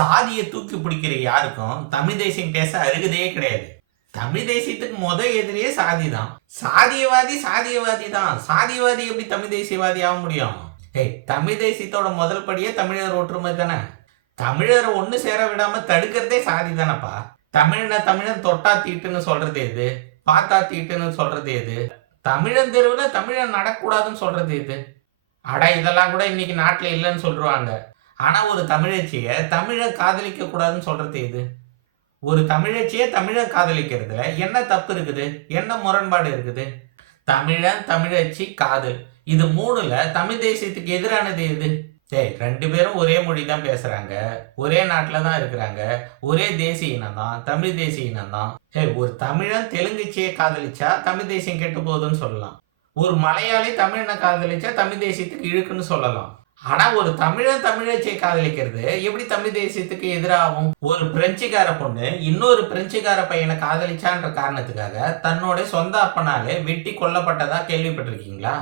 சாதியை தூக்கி பிடிக்கிற யாருக்கும் தமிழ் தேசியம் பேச அருகதையே கிடையாது. தமிழ் தேசியத்துக்கு எதிரியே சாதி தான். சாதியவாதி தான். சாதியவாதி எப்படி தமிழ் தேசியவாதி ஆக முடியும்? தமிழ் தேசியத்தோட முதல் படியே தமிழர் ஒற்றுமை தானே. தமிழரை ஒண்ணு சேர விடாம தடுக்கிறதே சாதி தானப்பா. தமிழன் தொட்டா தீட்டுன்னு சொல்றது எது? பார்த்தா தீட்டுன்னு சொல்றது எது? தமிழன் தெருவுல தமிழன் நடக்கூடாதுன்னு சொல்றது எது? இதெல்லாம் கூட இன்னைக்கு நாட்டுல இல்லைன்னு சொல்றாங்க. ஆனா ஒரு தமிழச்சிய தமிழன் காதலிக்க கூடாதுன்னு சொல்றது எது? ஒரு தமிழச்சிய தமிழன் காதலிக்கிறதுல என்ன தப்பு இருக்குது? என்ன முரண்பாடு இருக்குது? தமிழச்சி, காதல், இது மூணுல தமிழ் தேசியத்துக்கு எதிரானது எது? ரெண்டு பேரும் ஒரே மொழி தான் பேசுறாங்க, ஒரே நாட்டுல தான் இருக்கிறாங்க, ஒரே தேசிய இனம் தான், தமிழ் தேசிய இனம் தான். ஒரு தமிழன் தெலுங்குச்சியை காதலிச்சா தமிழ் தேசியம் கெட்டு போகுதுன்னு சொல்லலாம். ஒரு மலையாளி தமிழனை காதலிச்சா தமிழ் தேசியத்துக்கு இழுக்குன்னு சொல்லலாம். ஆனா ஒரு தமிழச்சியை காதலிக்கிறது எப்படி தமிழ் தேசியத்துக்கு எதிராகும்? ஒரு பிரெஞ்சுக்கார பொண்ணு இன்னொரு பிரெஞ்சுக்கார பையனை காதலிச்சான்ற காரணத்துக்காக தன்னோட சொந்த அப்பனாலே வெட்டி கொல்லப்பட்டதா கேள்விப்பட்டிருக்கீங்களா?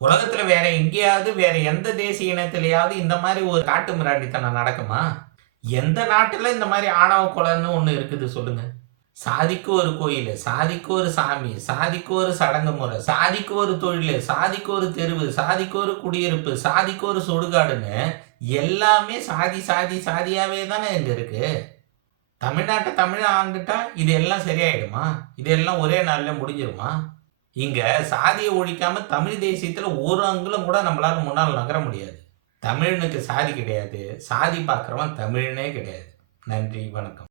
உலகத்துல வேற எங்கேயாவது, வேற எந்த தேசிய இனத்திலேயாவது இந்த மாதிரி ஒரு காட்டு மிராண்டித்தனம் நடக்குமா? எந்த நாட்டுல இந்த மாதிரி ஆணவ கொலைன்னு ஒண்ணு இருக்குது சொல்லுங்க? சாதிக்கு ஒரு கோயில், சாதிக்கு ஒரு சாமி, சாதிக்கு ஒரு சடங்கு முறை, சாதிக்கு ஒரு தொழில், சாதிக்கு ஒரு தெருவு, சாதிக்கு ஒரு குடியிருப்பு, சாதிக்கு ஒரு சுடுகாடுன்னு எல்லாமே சாதியாவே தானே இங்க இருக்கு. தமிழ்நாட்டை தமிழ ஆண்டுட்டா இது எல்லாம் சரியாயிடுமா? இதெல்லாம் ஒரே நாள்ல முடிஞ்சிருமா? இங்க சாதியை ஒழிக்காம தமிழ் தேசியத்துல ஒரு அங்குலம் கூட நம்மளால முன்னால் நகர முடியாது. தமிழனுக்கு சாதி கிடையாது. சாதி பார்க்கிறவன் தமிழனே கிடையாது. நன்றி, வணக்கம்.